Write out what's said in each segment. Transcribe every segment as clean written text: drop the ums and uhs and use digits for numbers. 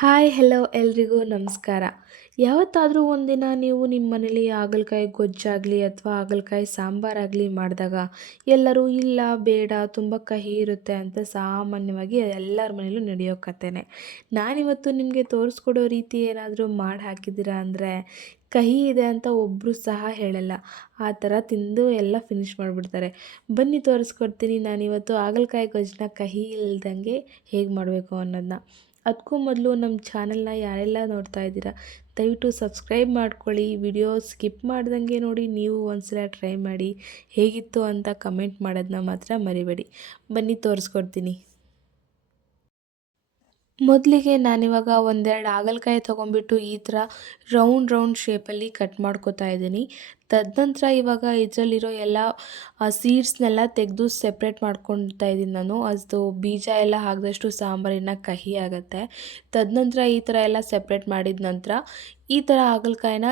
Hi hello ಎಲ್ರಿಗೂ ನಮಸ್ಕಾರ. ಯಾವತ್ತಾದರೂ ಒಂದಿನ ನೀವು ನಿಮ್ಮ ಮನೇಲಿ ಹಾಗಲಕಾಯಿ ಗೊಜ್ಜಾಗಲಿ ಅಥವಾ ಹಾಗಲಕಾಯಿ ಸಾಂಬಾರಾಗಲಿ ಮಾಡಿದಾಗ ಎಲ್ಲರೂ ಇಲ್ಲ ಬೇಡ ತುಂಬ ಕಹಿ ಇರುತ್ತೆ ಅಂತ ಸಾಮಾನ್ಯವಾಗಿ ಎಲ್ಲರ ಮನೇಲೂ ನಡೆಯೋ ಕಥೆನೇ. ನಾನಿವತ್ತು ನಿಮಗೆ ತೋರಿಸ್ಕೊಡೋ ರೀತಿ ಏನಾದರೂ ಮಾಡಿ ಹಾಕಿದ್ದೀರಾ ಅಂದರೆ ಕಹಿ ಇದೆ ಅಂತ ಒಬ್ಬರು ಸಹ ಹೇಳಲ್ಲ. ಆ ಥರ ತಿಂದು ಎಲ್ಲ ಫಿನಿಷ್ ಮಾಡಿಬಿಡ್ತಾರೆ. ಬನ್ನಿ ತೋರಿಸ್ಕೊಡ್ತೀನಿ ನಾನಿವತ್ತು ಹಾಗಲಕಾಯಿ ಗೊಜ್ಜನ್ನ ಕಹಿ ಇಲ್ದಂಗೆ ಹೇಗೆ ಮಾಡಬೇಕು ಅನ್ನೋದನ್ನ. ಅದಕ್ಕೂ ಮೊದಲು ನಮ್ಮ ಚಾನಲ್ನ ಯಾರೆಲ್ಲ ನೋಡ್ತಾ ಇದ್ದೀರಾ ದಯವಿಟ್ಟು ಸಬ್ಸ್ಕ್ರೈಬ್ ಮಾಡ್ಕೊಳ್ಳಿ. ವಿಡಿಯೋ ಸ್ಕಿಪ್ ಮಾಡ್ದಂಗೆ ನೋಡಿ. ನೀವು ಒಂದ್ಸಲ ಟ್ರೈ ಮಾಡಿ ಹೇಗಿತ್ತು ಅಂತ ಕಮೆಂಟ್ ಮಾಡೋದನ್ನ ಮಾತ್ರ ಮರಿಬೇಡಿ. ಬನ್ನಿ ತೋರಿಸ್ಕೊಡ್ತೀನಿ. ಮೊದಲಿಗೆ ನಾನಿವಾಗ ಒಂದೆರಡು ಹಾಗಲಕಾಯಿ ತೊಗೊಂಡ್ಬಿಟ್ಟು ಈ ಥರ ರೌಂಡ್ ಶೇಪಲ್ಲಿ ಕಟ್ ಮಾಡ್ಕೊತಾ ಇದ್ದೀನಿ. ತದನಂತರ ಇವಾಗ ಇದರಲ್ಲಿರೋ ಎಲ್ಲ ಸೀಡ್ಸ್ನೆಲ್ಲ ತೆಗೆದು ಸೆಪ್ರೇಟ್ ಮಾಡ್ಕೊತಾ ಇದ್ದೀನಿ ನಾನು. ಅದು ಬೀಜ ಎಲ್ಲ ಹಾಕಿದಷ್ಟು ಸಾಂಬಾರಿನ ಕಹಿ ಆಗುತ್ತೆ. ತದನಂತರ ಈ ಥರ ಎಲ್ಲ ಸೆಪ್ರೇಟ್ ಮಾಡಿದ ನಂತರ ಈ ಥರ ಹಾಗಲಕಾಯಿನ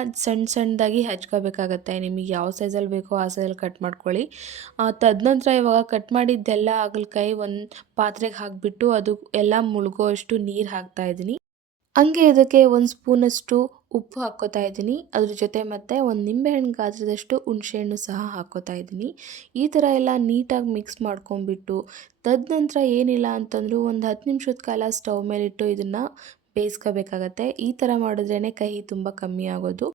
ಸಣ್ಣದಾಗಿ ಹಚ್ಕೋಬೇಕಾಗತ್ತೆ. ನಿಮಗೆ ಯಾವ ಸೈಜಲ್ಲಿ ಬೇಕೋ ಆ ಸೈಜಲ್ಲಿ ಕಟ್ ಮಾಡ್ಕೊಳ್ಳಿ. ತದನಂತರ ಇವಾಗ ಕಟ್ ಮಾಡಿದ್ದೆಲ್ಲ ಹಾಗಲಕಾಯಿ ಒಂದು ಪಾತ್ರೆಗೆ ಹಾಕಿಬಿಟ್ಟು ಅದು ಎಲ್ಲ ಮುಳುಗೋ ಅಷ್ಟು ನೀರು ಹಾಕ್ತಾಯಿದ್ದೀನಿ. ಹಂಗೆ ಇದಕ್ಕೆ ಒಂದು ಸ್ಪೂನಷ್ಟು ಉಪ್ಪು ಹಾಕ್ಕೋತಾ ಇದ್ದೀನಿ. ಅದ್ರ ಜೊತೆ ಮತ್ತು ಒಂದು ನಿಂಬೆಹಣ್ಣು ಗಾತ್ರದಷ್ಟು ಹುಣಸೆಹಣ್ಣು ಸಹ ಹಾಕ್ಕೋತಾ ಇದ್ದೀನಿ. ಈ ಥರ ಎಲ್ಲ ನೀಟಾಗಿ ಮಿಕ್ಸ್ ಮಾಡ್ಕೊಂಬಿಟ್ಟು ತದನಂತರ ಏನಿಲ್ಲ ಅಂತಂದರೂ ಒಂದು 10 ನಿಮಿಷದ ಕಾಲ ಸ್ಟವ್ ಮೇಲಿಟ್ಟು ಇದನ್ನು ಬೇಯಿಸ್ಕೋಬೇಕಾಗತ್ತೆ. ಈ ಥರ ಮಾಡಿದ್ರೇ ಕಹಿ ತುಂಬ ಕಮ್ಮಿ ಆಗೋದು.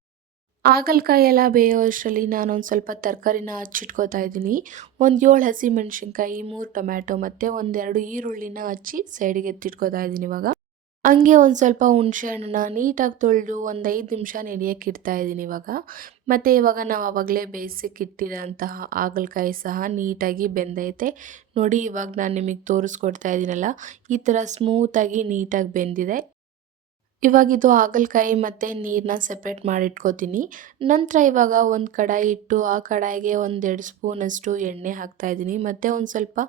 ಹಾಗಲಕಾಯಿ ಎಲ್ಲ ಬೇಯೋ ಅಷ್ಟರಲ್ಲಿ ನಾನೊಂದು ಸ್ವಲ್ಪ ತರಕಾರಿನ ಹಚ್ಚಿಟ್ಕೋತಾ ಇದ್ದೀನಿ. ಒಂದು 7 ಹಸಿಮೆಣಸಿನ್ಕಾಯಿ, 3 ಟೊಮ್ಯಾಟೊ ಮತ್ತು ಒಂದೆರಡು ಈರುಳ್ಳಿನ ಹಚ್ಚಿ ಸೈಡಿಗೆ ಎತ್ತಿಟ್ಕೋತಾ ಇದ್ದೀನಿ ಇವಾಗ. ಹಂಗೆ ಒಂದು ಸ್ವಲ್ಪ ಹುಣಸೆ ಹಣ್ಣನ್ನ ನೀಟಾಗಿ ತೊಳೆದು ಒಂದು 5 ನಿಮಿಷ ನೆನೆಯೋಕ್ಕೆ ಇಡ್ತಾ ಇದ್ದೀನಿ ಇವಾಗ. ಮತ್ತು ಇವಾಗ ನಾವು ಆವಾಗಲೇ ಬೇಯಿಸಿಕ್ಕಿಟ್ಟಿರೋಂತಹ ಹಾಗಲಕಾಯಿ ಸಹ ನೀಟಾಗಿ ಬೆಂದೈತೆ. ನೋಡಿ ಇವಾಗ ನಾನು ನಿಮಗೆ ತೋರಿಸ್ಕೊಡ್ತಾ ಇದ್ದೀನಲ್ಲ, ಈ ಥರ ಸ್ಮೂತಾಗಿ ನೀಟಾಗಿ ಬೆಂದಿದೆ. ಇವಾಗಿದು ಹಾಗಲಕಾಯಿ ಮತ್ತು ನೀರನ್ನ ಸೆಪ್ರೇಟ್ ಮಾಡಿಟ್ಕೋತೀನಿ. ನಂತರ ಇವಾಗ ಒಂದು ಕಡಾಯಿ ಇಟ್ಟು ಆ ಕಡಾಯಿಗೆ ಒಂದೆರಡು ಸ್ಪೂನಷ್ಟು ಎಣ್ಣೆ ಹಾಕ್ತಾಯಿದ್ದೀನಿ ಮತ್ತು ಒಂದು ಸ್ವಲ್ಪ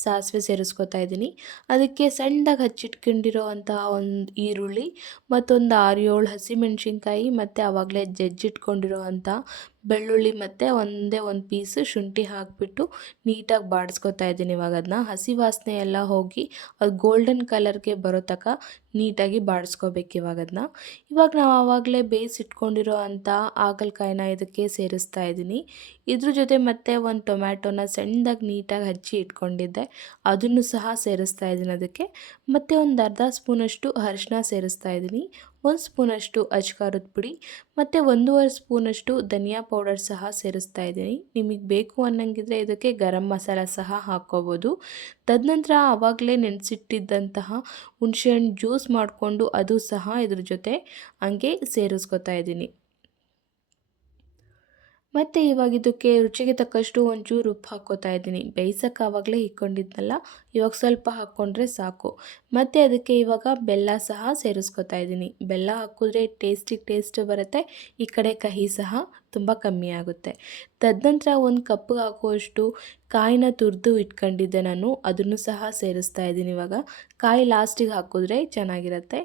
ಸಾಸಿವೆ ಸೇರಿಸ್ಕೊತಾ ಇದ್ದೀನಿ. ಅದಕ್ಕೆ ಸಣ್ಣದಾಗಿ ಹಚ್ಚಿಟ್ಕೊಂಡಿರೋ ಅಂತಹ ಒಂದು ಈರುಳ್ಳಿ ಮತ್ತೊಂದು 6-7 ಹಸಿಮೆಣಸಿನ್ಕಾಯಿ ಮತ್ತು ಆವಾಗಲೇ ಜಜ್ಜಿಟ್ಕೊಂಡಿರೋ ಅಂಥ ಬೆಳ್ಳುಳ್ಳಿ ಮತ್ತು ಒಂದೇ ಒಂದು ಪೀಸು ಶುಂಠಿ ಹಾಕಿಬಿಟ್ಟು ನೀಟಾಗಿ ಬಾಡಿಸ್ಕೊತಾ ಇದ್ದೀನಿ. ಇವಾಗ ಅದನ್ನ ಹಸಿ ವಾಸನೆ ಎಲ್ಲ ಹೋಗಿ ಅದು ಗೋಲ್ಡನ್ ಕಲರ್ಗೆ ಬರೋ ತನಕ ನೀಟಾಗಿ ಬಾಡಿಸ್ಕೋಬೇಕು ಇವಾಗ ಅದನ್ನ. ಇವಾಗ ನಾವು ಆವಾಗಲೇ ಬೇಯಿಸಿಟ್ಕೊಂಡಿರೋ ಅಂಥ ಹಾಗಲಕಾಯಿನ ಇದಕ್ಕೆ ಸೇರಿಸ್ತಾ ಇದ್ದೀನಿ. ಇದ್ರ ಜೊತೆ ಮತ್ತೆ ಒಂದು ಟೊಮ್ಯಾಟೊನ ಸಣ್ಣದಾಗಿ ನೀಟಾಗಿ ಹಚ್ಚಿ ಇಟ್ಕೊಂಡಿದ್ದೆ, ಅದನ್ನು ಸಹ ಸೇರಿಸ್ತಾ ಇದ್ದೀನಿ ಅದಕ್ಕೆ. ಮತ್ತು ಒಂದು ಅರ್ಧ ಸ್ಪೂನಷ್ಟು ಅರಿಶಿನ ಸೇರಿಸ್ತಾ ಇದ್ದೀನಿ, 1 ಸ್ಪೂನಷ್ಟು ಅಚ್ಕಾರದ ಪುಡಿ ಮತ್ತು 1.5 ಸ್ಪೂನಷ್ಟು ಧನಿಯಾ ಪೌಡರ್ ಸಹ ಸೇರಿಸ್ತಾ ಇದ್ದೀನಿ. ನಿಮಗೆ ಬೇಕು ಅನ್ನಂಗಿದ್ರೆ ಇದಕ್ಕೆ ಗರಂ ಮಸಾಲ ಸಹ ಹಾಕ್ಕೋಬೋದು. ತದನಂತರ ಆವಾಗಲೇ ನೆನೆಸಿಟ್ಟಿದ್ದಂತಹ ಹುಣಸೆಹಣ್ಣು ಜ್ಯೂಸ್ ಮಾಡಿಕೊಂಡು ಅದು ಸಹ ಇದ್ರ ಜೊತೆ ಹಂಗೆ ಸೇರಿಸ್ಕೊತಾ ಇದ್ದೀನಿ. ಮತ್ತು ಇವಾಗ ಇದಕ್ಕೆ ರುಚಿಗೆ ತಕ್ಕಷ್ಟು ಒಂಚೂರು ಉಪ್ಪು ಹಾಕ್ಕೋತಾ ಇದ್ದೀನಿ. ಬೇಯಿಸೋಕೆ ಆವಾಗಲೇ ಇಟ್ಕೊಂಡಿದ್ನಲ್ಲ, ಇವಾಗ ಸ್ವಲ್ಪ ಹಾಕ್ಕೊಂಡ್ರೆ ಸಾಕು. ಮತ್ತು ಅದಕ್ಕೆ ಇವಾಗ ಬೆಲ್ಲ ಸಹ ಸೇರಿಸ್ಕೊತಾ ಇದ್ದೀನಿ. ಬೆಲ್ಲ ಹಾಕಿದ್ರೆ ಟೇಸ್ಟ್ ಬರುತ್ತೆ, ಈ ಕಡೆ ಕಹಿ ಸಹ ತುಂಬ ಕಮ್ಮಿ ಆಗುತ್ತೆ. ತದನಂತರ ಒಂದು ಕಪ್ಪಿಗೆ ಹಾಕುವಷ್ಟು ಕಾಯಿನ ತುರಿದು ಇಟ್ಕೊಂಡಿದ್ದೆ ನಾನು, ಅದನ್ನು ಸಹ ಸೇರಿಸ್ತಾ ಇದ್ದೀನಿ ಇವಾಗ. ಕಾಯಿ ಲಾಸ್ಟಿಗೆ ಹಾಕಿದ್ರೆ ಚೆನ್ನಾಗಿರುತ್ತೆ.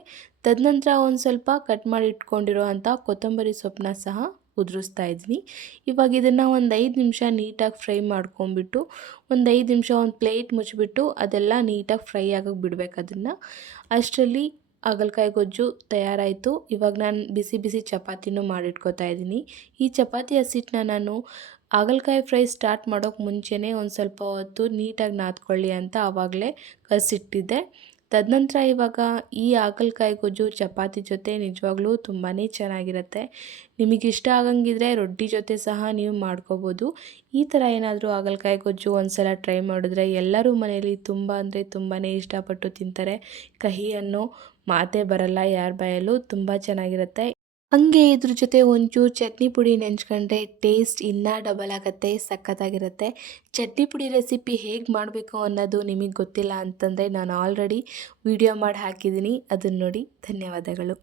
ತದನಂತರ ಒಂದು ಸ್ವಲ್ಪ ಕಟ್ ಮಾಡಿ ಇಟ್ಕೊಂಡಿರೋ ಅಂಥ ಕೊತ್ತಂಬರಿ ಸೊಪ್ಪನ್ನ ಸಹ ಉದುರಿಸ್ತಾ ಇದ್ದೀನಿ. ಇವಾಗ ಇದನ್ನು ಒಂದು 5 ನಿಮಿಷ ನೀಟಾಗಿ ಫ್ರೈ ಮಾಡ್ಕೊಂಬಿಟ್ಟು ಒಂದು 5 ನಿಮಿಷ ಒಂದು ಪ್ಲೇಟ್ ಮುಚ್ಚಿಬಿಟ್ಟು ಅದೆಲ್ಲ ನೀಟಾಗಿ ಫ್ರೈ ಆಗೋಕ್ಕೆ ಬಿಡಬೇಕು ಅದನ್ನು. ಅಷ್ಟರಲ್ಲಿ ಹಾಗಲಕಾಯಿ ಗೊಜ್ಜು ತಯಾರಾಯಿತು. ಇವಾಗ ನಾನು ಬಿಸಿ ಚಪಾತಿನೂ ಮಾಡಿಟ್ಕೋತಾ ಇದ್ದೀನಿ. ಈ ಚಪಾತಿ ಹಸಿಟ್ಟನ್ನ ನಾನು ಹಾಗಲಕಾಯಿ ಫ್ರೈ ಸ್ಟಾರ್ಟ್ ಮಾಡೋಕ್ಕೆ ಮುಂಚೆನೇ ಒಂದು ಸ್ವಲ್ಪ ಹೊತ್ತು ನೀಟಾಗಿ ನಾದ್ಕೊಳ್ಳಿ ಅಂತ ಆವಾಗಲೇ ಕಲಸಿಟ್ಟಿದ್ದೆ. ತದನಂತರ ಇವಾಗ ಈ ಹಾಗಲಕಾಯಿ ಗೊಜ್ಜು ಚಪಾತಿ ಜೊತೆ ನಿಜವಾಗ್ಲೂ ತುಂಬಾ ಚೆನ್ನಾಗಿರುತ್ತೆ. ನಿಮಗಿಷ್ಟ ಆಗಂಗಿದ್ರೆ ರೊಟ್ಟಿ ಜೊತೆ ಸಹ ನೀವು ಮಾಡ್ಕೋಬೋದು. ಈ ಥರ ಏನಾದರೂ ಹಾಗಲಕಾಯಿ ಗೊಜ್ಜು ಒಂದು ಸಲ ಟ್ರೈ ಮಾಡಿದ್ರೆ ಎಲ್ಲರೂ ಮನೇಲಿ ತುಂಬ ಅಂದರೆ ತುಂಬಾ ಇಷ್ಟಪಟ್ಟು ತಿಂತಾರೆ. ಕಹಿ ಅನ್ನೋ ಮಾತೇ ಬರಲ್ಲ ಯಾರ ಬಾಯಲ್ಲೂ, ತುಂಬ ಚೆನ್ನಾಗಿರುತ್ತೆ. ಹಂಗೆ ಇದ್ರ ಜೊತೆ ಒಂಚೂರು ಚಟ್ನಿ ಪುಡಿ ನೆಂಚ್ಕೊಂಡ್ರೆ ಟೇಸ್ಟ್ ಇನ್ನೂ ಡಬಲ್ ಆಗುತ್ತೆ, ಸಖತ್ತಾಗಿರುತ್ತೆ. ಚಟ್ನಿ ಪುಡಿ ರೆಸಿಪಿ ಹೇಗೆ ಮಾಡಬೇಕು ಅನ್ನೋದು ನಿಮಗೆ ಗೊತ್ತಿಲ್ಲ ಅಂತಂದರೆ ನಾನು ಆಲ್ರೆಡಿ ವಿಡಿಯೋ ಮಾಡಿ ಹಾಕಿದ್ದೀನಿ, ಅದನ್ನು ನೋಡಿ. ಧನ್ಯವಾದಗಳು.